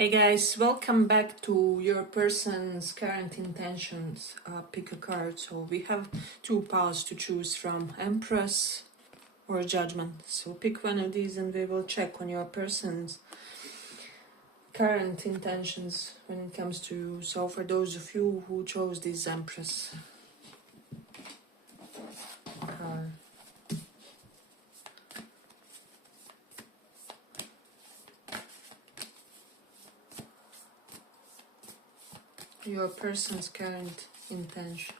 Hey guys, welcome back to your person's current intentions. Pick a card. So we have two piles to choose from: Empress or Judgment. So pick one of these and we will check on your person's current intentions when it comes to you. So for those of you who chose this Empress card, your person's current intention.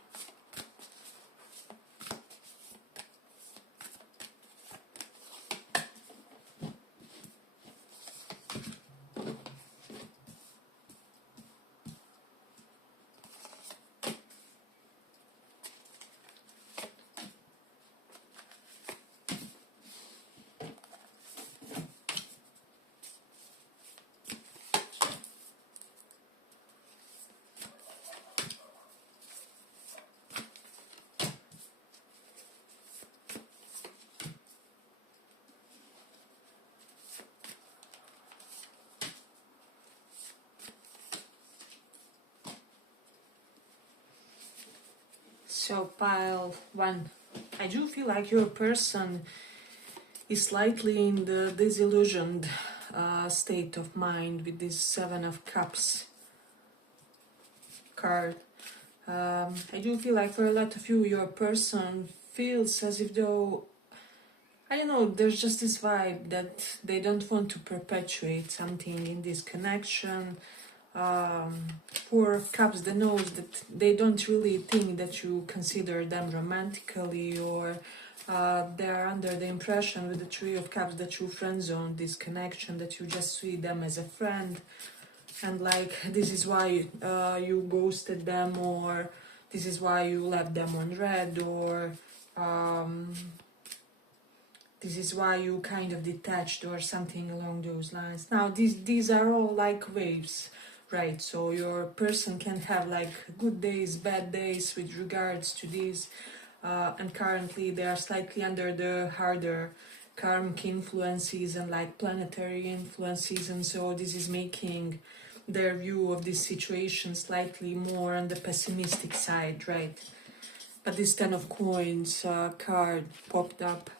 So pile one. I do feel like your person is slightly in the disillusioned state of mind with this Seven of Cups card. I do feel like for a lot of you, your person feels as if though, I don't know, there's just this vibe that they don't want to perpetuate something in this connection. Four of Cups, they know that they don't really think that you consider them romantically, or they're under the impression with the Three of Cups that you friend zone this connection, that you just see them as a friend, and like this is why you ghosted them, or this is why you left them on red, or this is why you kind of detached or something along those lines. Now these are all like waves, right? So your person can have like good days, bad days with regards to these, and currently they are slightly under the harder karmic influences and like planetary influences, and so this is making their view of this situation slightly more on the pessimistic side, right? But this Ten of Coins card popped up.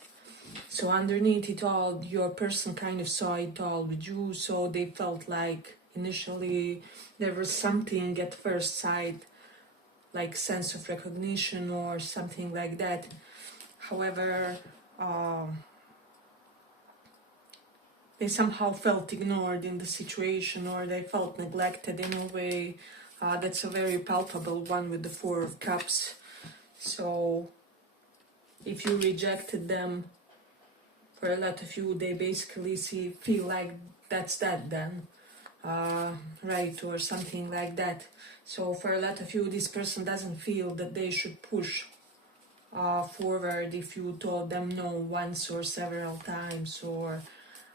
So underneath it all, your person kind of saw it all with you, so they felt like initially there was something at first sight, like sense of recognition or something like that. However, they somehow felt ignored in the situation, or they felt neglected in a way. That's a very palpable one with the Four of Cups. So if you rejected them, for a lot of you, they basically feel like that's that then, right, or something like that. So for a lot of you, this person doesn't feel that they should push forward if you told them no once or several times, or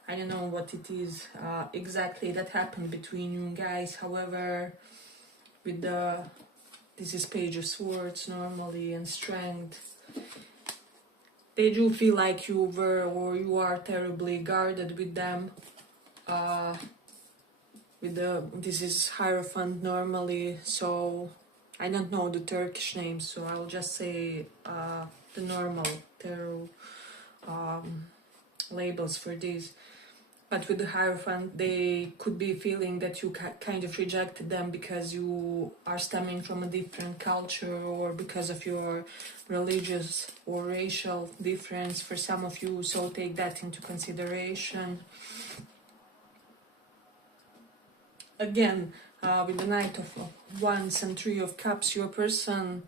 I don't know what it is exactly that happened between you guys. However, with this is Page of Swords normally, and Strength, they do feel like you were or you are terribly guarded with them. This is Hierophant normally, so I don't know the Turkish name, so I'll just say the normal tarot labels for this. But with the Hierophant, they could be feeling that you kind of rejected them because you are stemming from a different culture, or because of your religious or racial difference for some of you, so take that into consideration. Again, with the Knight of Wands and Three of Cups, your person,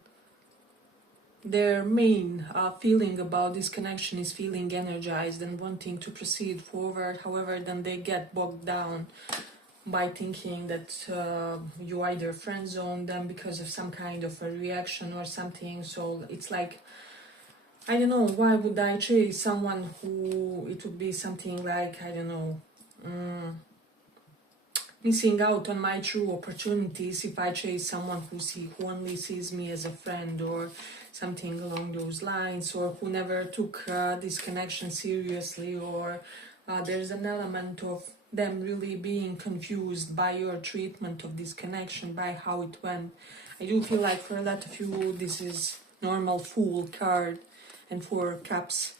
their main feeling about this connection is feeling energized and wanting to proceed forward. However, then they get bogged down by thinking that you either friend zone them because of some kind of a reaction or something. So it's like, I don't know, why would I chase someone who, it would be something like, I don't know, missing out on my true opportunities if I chase someone who only sees me as a friend, or something along those lines, or who never took this connection seriously, or there's an element of them really being confused by your treatment of this connection, by how it went. I do feel like for a lot of you this is normal Fool card and Four of Cups.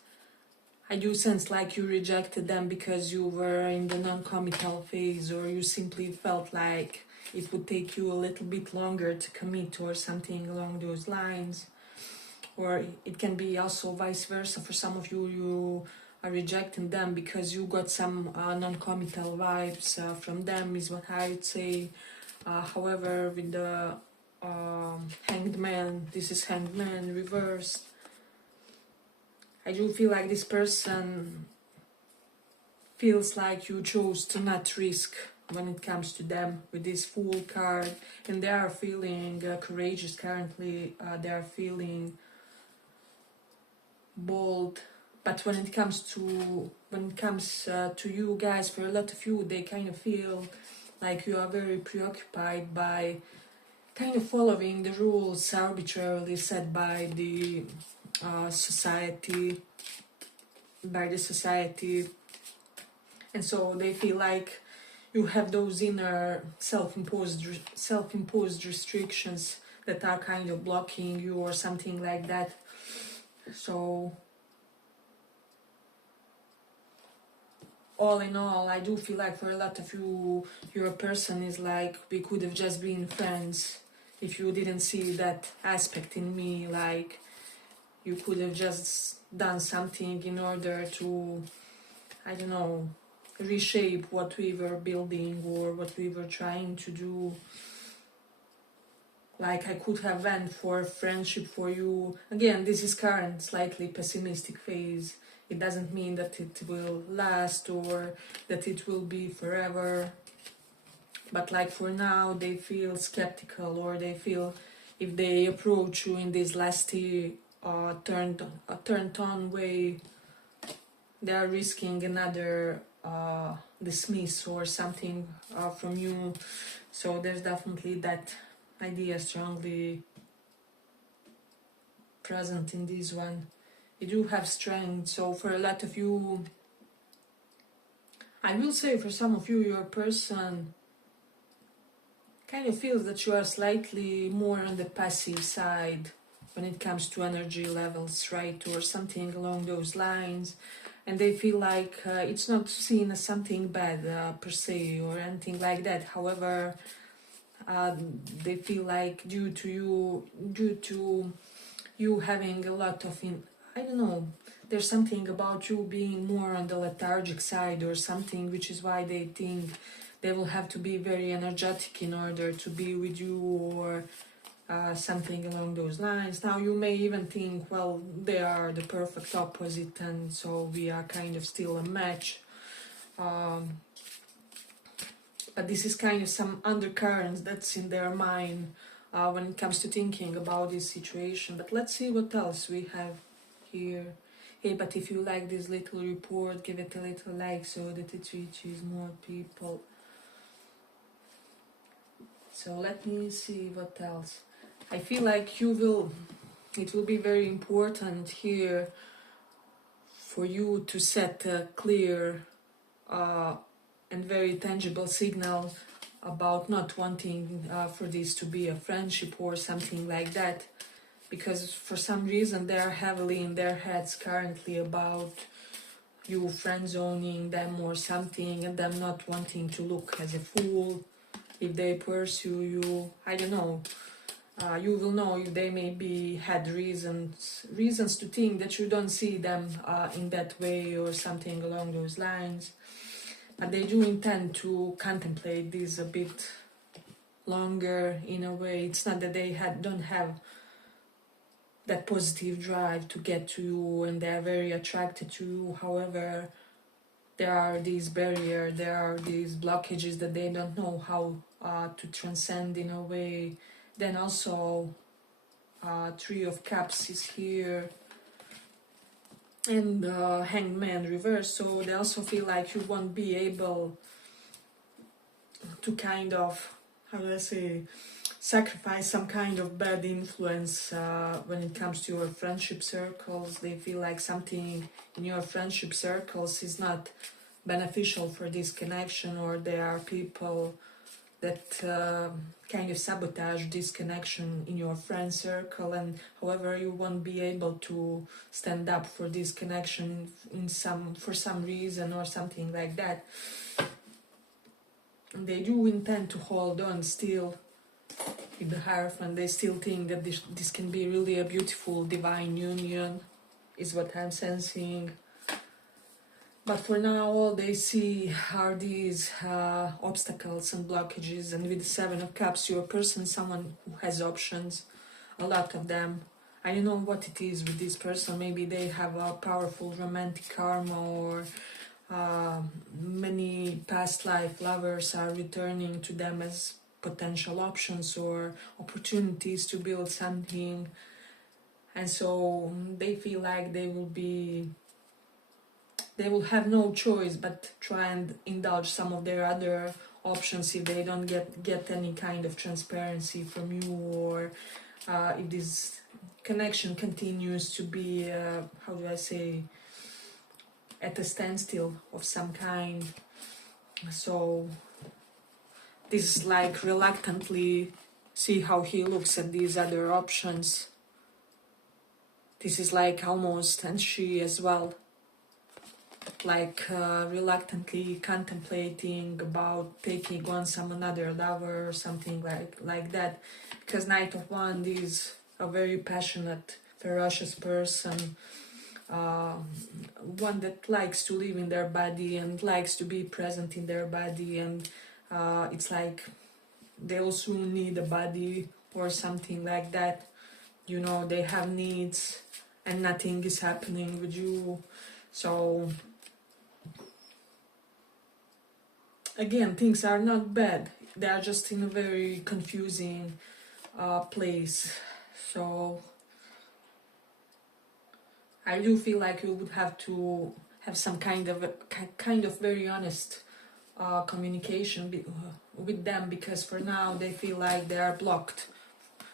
I do sense like you rejected them because you were in the non-committal phase, or you simply felt like it would take you a little bit longer to commit or something along those lines. Or it can be also vice versa. For some of you, you are rejecting them because you got some non-committal vibes from them, is what I would say. However, with the Hanged Man, this is Hanged Man reversed. I do feel like this person feels like you chose to not risk when it comes to them with this Fool card, and they are feeling courageous currently. They are feeling bold, but when it comes to you guys, for a lot of you, they kind of feel like you are very preoccupied by kind of following the rules arbitrarily set by the society, and so they feel like you have those inner self-imposed restrictions that are kind of blocking you or something like that. So all in all, I do feel like for a lot of you, your person is like, we could have just been friends if you didn't see that aspect in me. Like, you could have just done something in order to, I don't know, reshape what we were building or what we were trying to do. Like, I could have went for friendship for you. Again, this is current, slightly pessimistic phase. It doesn't mean that it will last or that it will be forever. But like for now, they feel skeptical, or they feel if they approach you in this lasty, turned on way, they are risking another dismiss or something from you. So there's definitely that idea strongly present in this one. You do have strength. So for a lot of you, I will say for some of you, your person kind of feels that you are slightly more on the passive side when it comes to energy levels, right, or something along those lines, and they feel like it's not seen as something bad per se or anything like that. However, they feel like due to you having a lot of I don't know, there's something about you being more on the lethargic side or something, which is why they think they will have to be very energetic in order to be with you, or something along those lines. Now you may even think, well, they are the perfect opposite, and so we are kind of still a match. But this is kind of some undercurrents that's in their mind when it comes to thinking about this situation. But let's see what else we have here. Hey, but if you like this little report, give it a little like so that it reaches more people. So let me see what else. I feel like it will be very important here for you to set a clear and very tangible signal about not wanting for this to be a friendship or something like that, because for some reason they are heavily in their heads currently about you friend zoning them or something, and them not wanting to look as a fool if they pursue you. I don't know. You will know if they maybe had reasons to think that you don't see them in that way or something along those lines. But they do intend to contemplate this a bit longer in a way. It's not that they don't have that positive drive to get to you and they are very attracted to you. However, there are these barriers, there are these blockages that they don't know how to transcend in a way. Then also Three of Cups is here, and Hanged Man reversed, so they also feel like you won't be able to kind of, how do I say, sacrifice some kind of bad influence when it comes to your friendship circles. They feel like something in your friendship circles is not beneficial for this connection, or there are people that kind of sabotage this connection in your friend circle, and however you won't be able to stand up for this connection for some reason or something like that. They do intend to hold on still with the Hierophant. They still think that this can be really a beautiful divine union, is what I'm sensing. But for now, all they see are these obstacles and blockages. And with the Seven of Cups, you're a person, someone who has options, a lot of them. I don't know what it is with this person. Maybe they have a powerful romantic karma, or many past life lovers are returning to them as potential options or opportunities to build something. And so they feel like they will have no choice but try and indulge some of their other options if they don't get any kind of transparency from you, or if this connection continues to be, how do I say, at a standstill of some kind. So this is like reluctantly see how he looks at these other options. This is like almost, and she as well, like reluctantly contemplating about taking on some another lover or something like that, because Knight of Wands is a very passionate, ferocious person, one that likes to live in their body and likes to be present in their body, and it's like they also need a body or something like that. You know, they have needs and nothing is happening with you. So again, things are not bad, they are just in a very confusing place. So I do feel like you would have to have some kind of very honest communication with them, because for now they feel like they are blocked,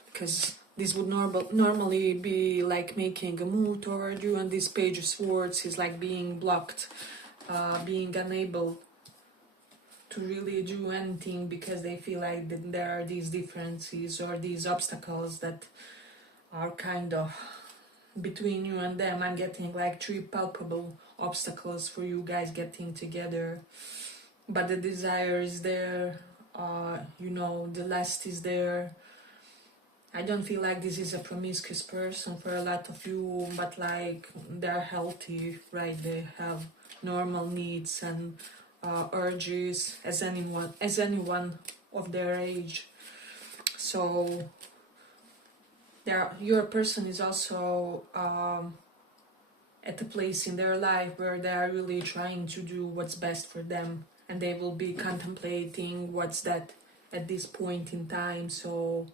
because this would normally be like making a move toward you, and this Page of Swords is like being blocked, being unable to really do anything, because they feel like that there are these differences or these obstacles that are kind of between you and them. I'm getting like 3 palpable obstacles for you guys getting together, but the desire is there, you know, the lust is there. I don't feel like this is a promiscuous person for a lot of you, but like they're healthy, right? They have normal needs and urges as anyone of their age. So your person is also at a place in their life where they are really trying to do what's best for them, and they will be contemplating what's that at this point in time. So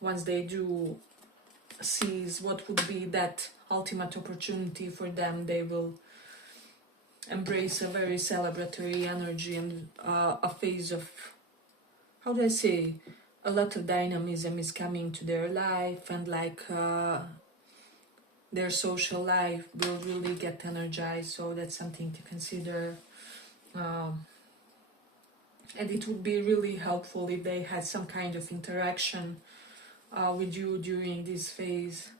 once they do seize what would be that ultimate opportunity for them, they will embrace a very celebratory energy and a phase of, how do I say, a lot of dynamism is coming to their life, and like their social life will really get energized. So that's something to consider. And it would be really helpful if they had some kind of interaction with you during this phase.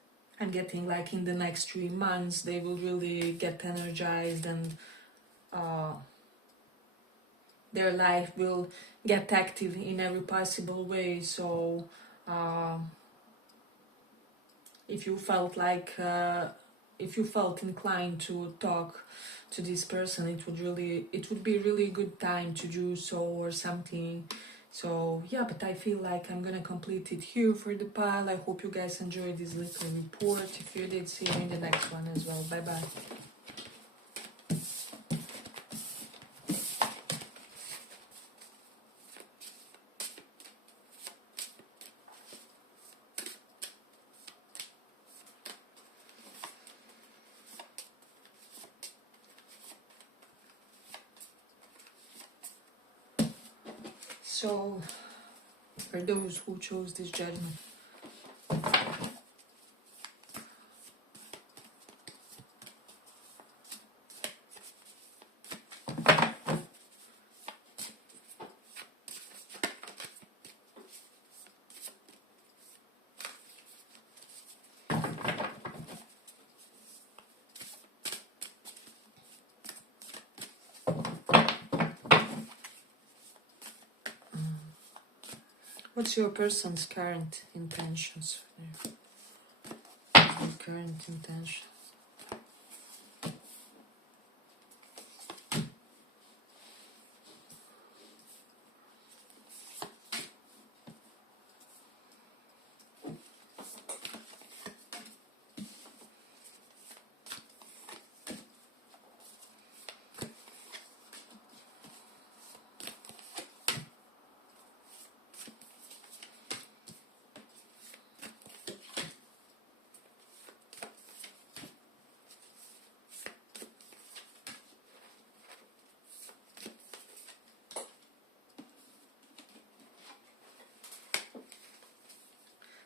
I'm getting like in the next 3 months they will really get energized, and their life will get active in every possible way. So if you felt like if you felt inclined to talk to this person, it would be really good time to do so or something. So yeah, but I feel like I'm gonna complete it here for the pile. I hope you guys enjoyed this little report. If you did, see you in the next one as well. Bye bye. So, for those who chose this judgment, What's your person's current intentions? Current intention.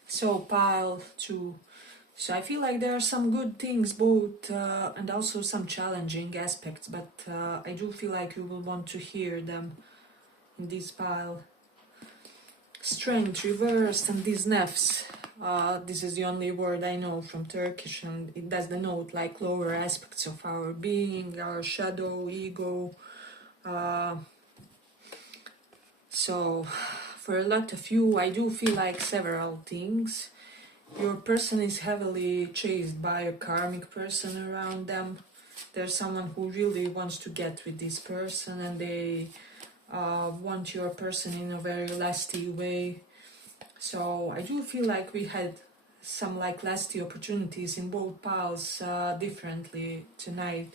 So pile 2. So I feel like there are some good things both and also some challenging aspects, but I do feel like you will want to hear them in this pile. Strength reversed and these nefs. This is the only word I know from Turkish, and it does denote like lower aspects of our being, our shadow, ego. So for a lot of you, I do feel like several things. Your person is heavily chased by a karmic person around them. There's someone who really wants to get with this person, and they want your person in a very lasty way. So I do feel like we had some like lasty opportunities in both piles differently tonight.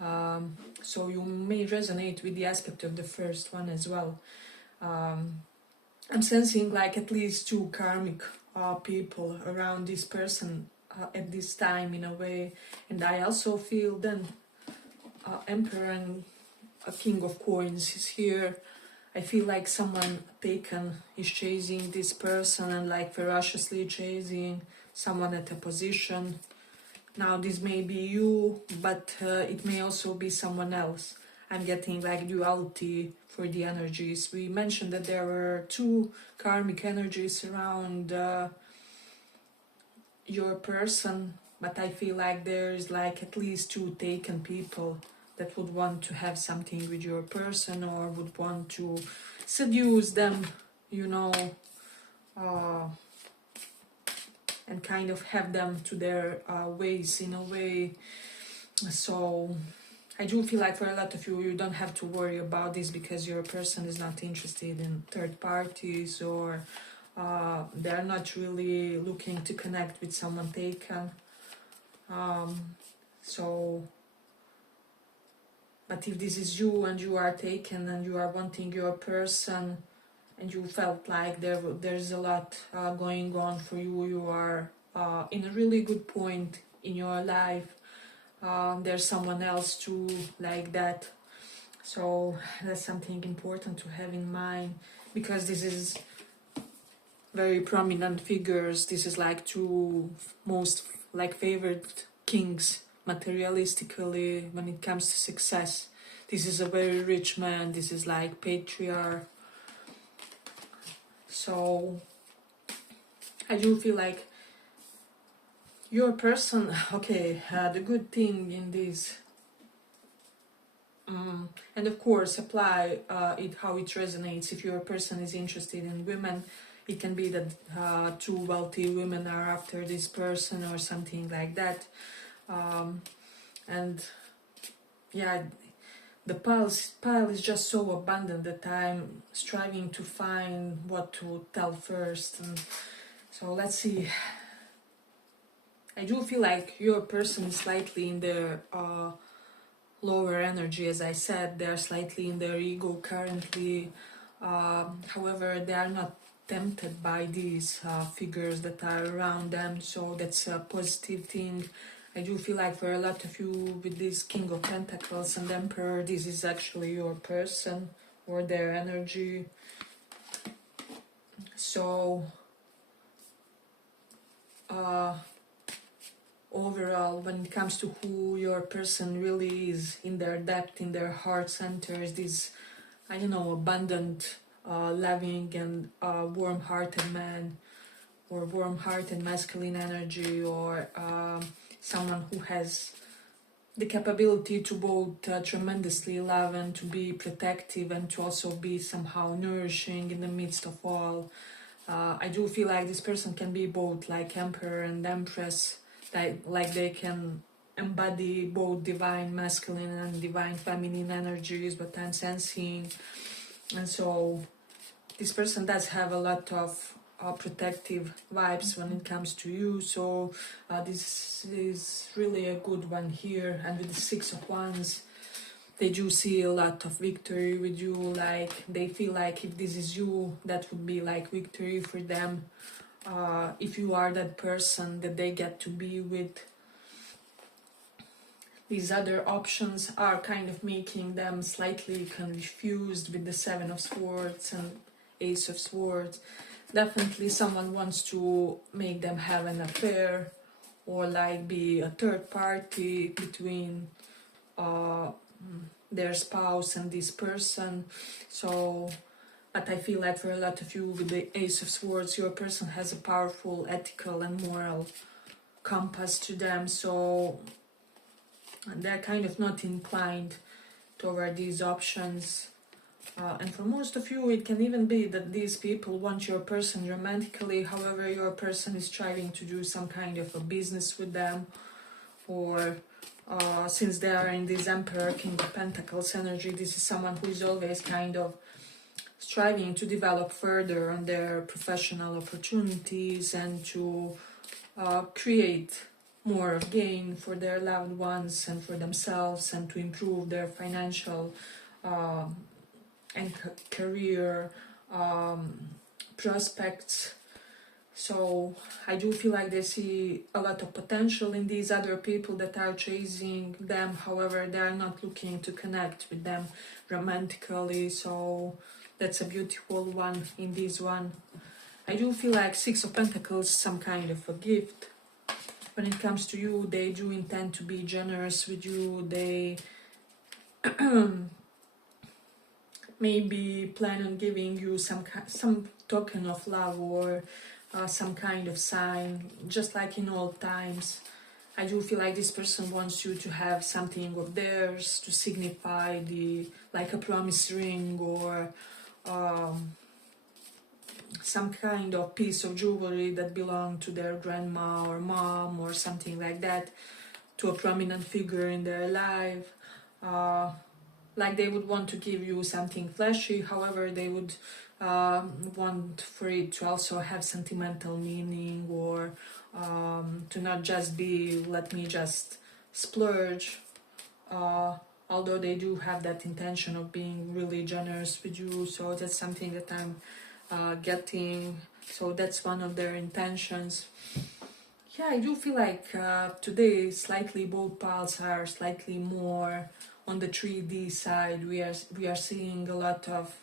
So you may resonate with the aspect of the first one as well. I'm sensing like at least 2 karmic people around this person at this time in a way, and I also feel then Emperor and a King of Coins is here. I feel like someone taken is chasing this person and like ferociously chasing someone at a position. Now this may be you, but it may also be someone else. I'm getting like duality for the energies. We mentioned that there were 2 karmic energies around your person, but I feel like there's like at least 2 taken people that would want to have something with your person or would want to seduce them, you know, and kind of have them to their ways in a way. So I do feel like for a lot of you, you don't have to worry about this because your person is not interested in third parties, or they're not really looking to connect with someone taken. So, but if this is you and you are taken and you are wanting your person and you felt like there's a lot going on for you, you are in a really good point in your life. There's someone else too like that, so that's something important to have in mind, because this is very prominent figures. This is like 2 most like favorite kings materialistically when it comes to success. This is a very rich man, this is like patriarch. So I do feel like your person, okay, the good thing in this, and of course apply it how it resonates. If your person is interested in women, it can be that 2 wealthy women are after this person or something like that. And yeah, the pile is just so abundant that I'm striving to find what to tell first. And so let's see. I do feel like your person is slightly in their lower energy, as I said. They are slightly in their ego currently. However, they are not tempted by these figures that are around them, so that's a positive thing. I do feel like for a lot of you with this King of Pentacles and Emperor, this is actually your person or their energy. So overall, when it comes to who your person really is in their depth, in their heart centers, this, I don't know, abundant, loving and warm-hearted man, or warm-hearted masculine energy, or someone who has the capability to both tremendously love and to be protective and to also be somehow nourishing in the midst of all I do feel like this person can be both like Emperor and Empress, like they can embody both divine masculine and divine feminine energies, but I'm sensing. And so this person does have a lot of protective vibes when it comes to you. So this is really a good one here. And with the Six of Wands, they do see a lot of victory with you. Like they feel like if this is you, that would be like victory for them. If you are that person that they get to be with, these other options are kind of making them slightly confused with the Seven of Swords and Ace of Swords. Definitely someone wants to make them have an affair or like be a third party between their spouse and this person. So, but I feel like for a lot of you with the Ace of Swords, your person has a powerful ethical and moral compass to them. So they're kind of not inclined toward these options. And for most of you, it can even be that these people want your person romantically. However, your person is striving to do some kind of a business with them, or since they are in this Emperor, King of Pentacles energy, this is someone who is always kind of striving to develop further on their professional opportunities and to create more gain for their loved ones and for themselves, and to improve their financial and career prospects. So I do feel like they see a lot of potential in these other people that are chasing them. However, they are not looking to connect with them romantically. So that's a beautiful one in this one. I do feel like Six of Pentacles, some kind of a gift. When it comes to you, they do intend to be generous with you. They maybe plan on giving you some token of love, or some kind of sign, just like in old times. I do feel like this person wants you to have something of theirs to signify like a promise ring, or some kind of piece of jewelry that belonged to their grandma or mom or something like that, to a prominent figure in their life. Like they would want to give you something flashy, however they would want for it to also have sentimental meaning, or to not just be let me just splurge, although they do have that intention of being really generous with you. So that's something that I'm getting. So that's one of their intentions. Yeah, I do feel like today slightly both piles are slightly more on the 3D side. We are seeing a lot of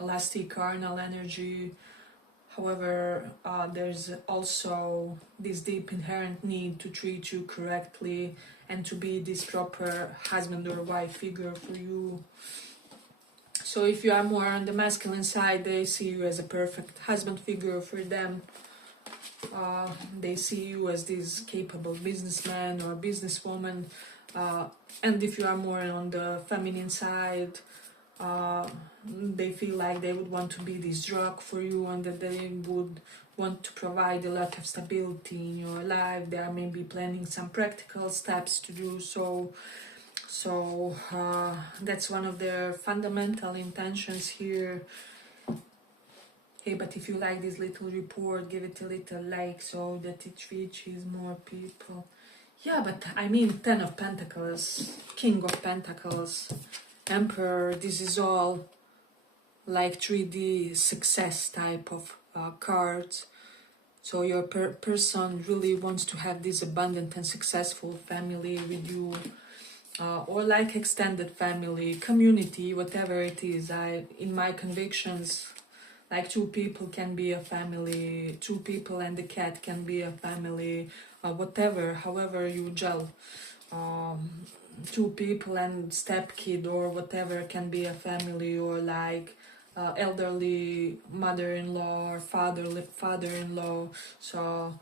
lasty carnal energy. However, there's also this deep inherent need to treat you correctly and to be this proper husband or wife figure for you. So if you are more on the masculine side, they see you as a perfect husband figure for them. They see you as this capable businessman or businesswoman. And if you are more on the feminine side, they feel like they would want to be this drug for you, and that they would want to provide a lot of stability in your life. They are maybe planning some practical steps to do so. So that's one of their fundamental intentions here. Hey, but if you like this little report, give it a little like so that it reaches more people. Yeah, but I mean, 10 of Pentacles, King of Pentacles, Emperor, this is all like 3D success type of cards. So your person really wants to have this abundant and successful family with you, or like extended family, community, whatever it is. In my convictions, like 2 people can be a family, 2 people and the cat can be a family, whatever, however you gel. 2 people and stepkid or whatever can be a family, or like elderly mother-in-law or father-in-law. So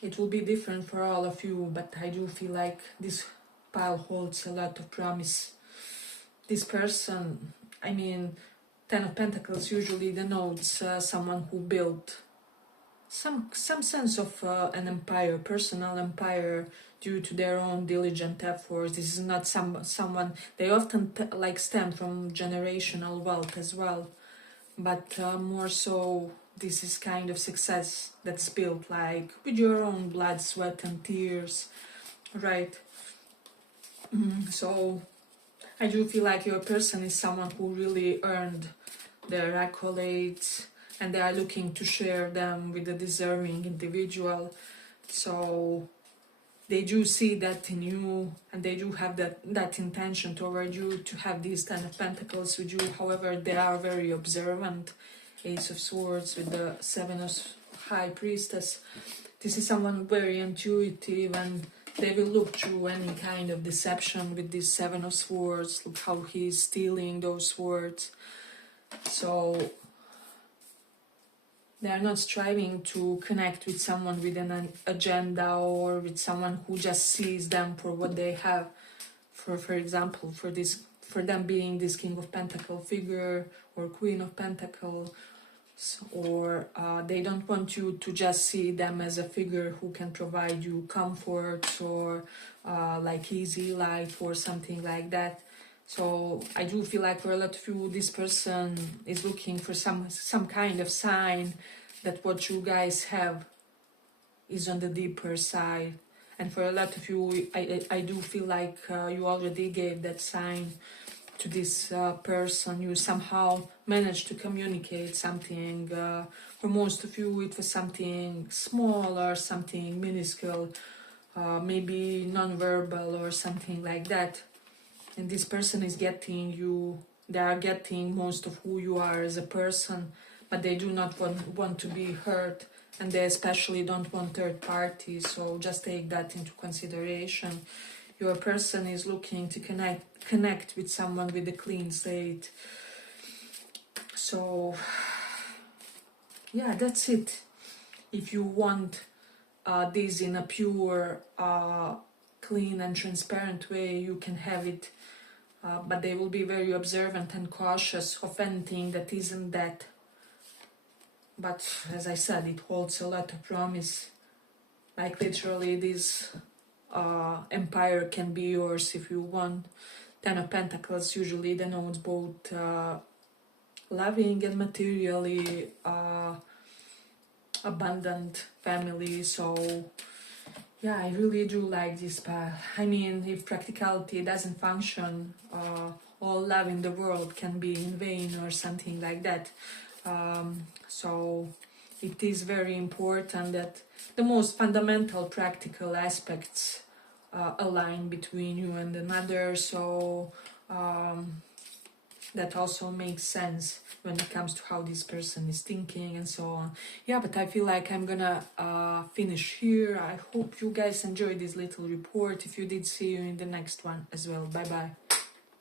it will be different for all of you, but I do feel like this pile holds a lot of promise. This person, I mean, Ten of Pentacles usually denotes someone who built some sense of an empire, personal empire, due to their own diligent efforts. This is not someone, they often like stem from generational wealth as well, but more so this is kind of success that's built like with your own blood, sweat and tears, right? So I do feel like your person is someone who really earned their accolades, and they are looking to share them with a deserving individual. So they do see that in you, and they do have that intention toward you to have these 10 of Pentacles with you. However, they are very observant. Ace of Swords with the 7 of High Priestess. This is someone very intuitive, and they will look through any kind of deception with this 7 of Swords. Look how he's stealing those swords. So they are not striving to connect with someone with an agenda, or with someone who just sees them for what they have. For example, for them being this King of Pentacle figure or Queen of Pentacle, or they don't want you to just see them as a figure who can provide you comfort or like easy life or something like that. So I do feel like for a lot of you, this person is looking for some kind of sign that what you guys have is on the deeper side. And for a lot of you, I do feel like you already gave that sign to this person. You somehow managed to communicate something. For most of you, it was something small or something minuscule, maybe non-verbal or something like that. And this person is getting you, they are getting most of who you are as a person, but they do not want to be hurt, and they especially don't want third parties. So just take that into consideration. Your person is looking to connect with someone with a clean slate. So yeah, that's it. If you want this in a pure, clean and transparent way, you can have it. But they will be very observant and cautious of anything that isn't that. But as I said, it holds a lot of promise. Like literally this empire can be yours if you want. 10 of Pentacles usually denotes both loving and materially abundant family. So yeah, I really do like this path. I mean, if practicality doesn't function, all love in the world can be in vain or something like that. So it is very important that the most fundamental practical aspects align between you and another. So that also makes sense when it comes to how this person is thinking and so on. Yeah, but I feel like I'm gonna finish here. I hope you guys enjoyed this little report. If you did, see you in the next one as well. Bye bye.